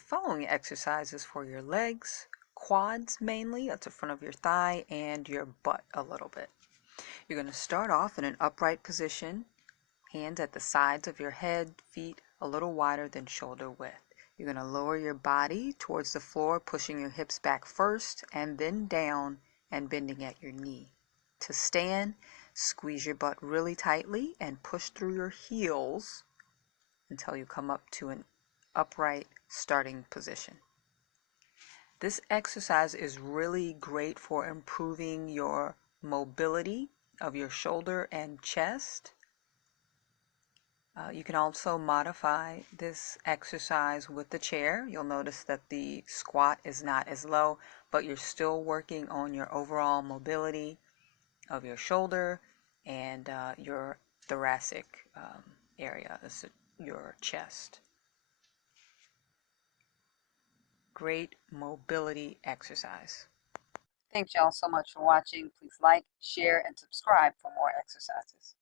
following exercise is for your legs, quads mainly, that's the front of your thigh, and your butt a little bit. You're going to start off in an upright position, hands at the sides of your head, feet a little wider than shoulder width. You're going to lower your body towards the floor, pushing your hips back first and then down and bending at your knee. To stand, squeeze your butt really tightly and push through your heels until you come up to an upright starting position. This exercise is really great for improving your mobility of your shoulder and chest. You can also modify this exercise with the chair. You'll notice that the squat is not as low, but you're still working on your overall mobility of your shoulder and your thoracic area, your chest. Great mobility exercise. Thanks y'all so much for watching. Please like, share, and subscribe for more exercises.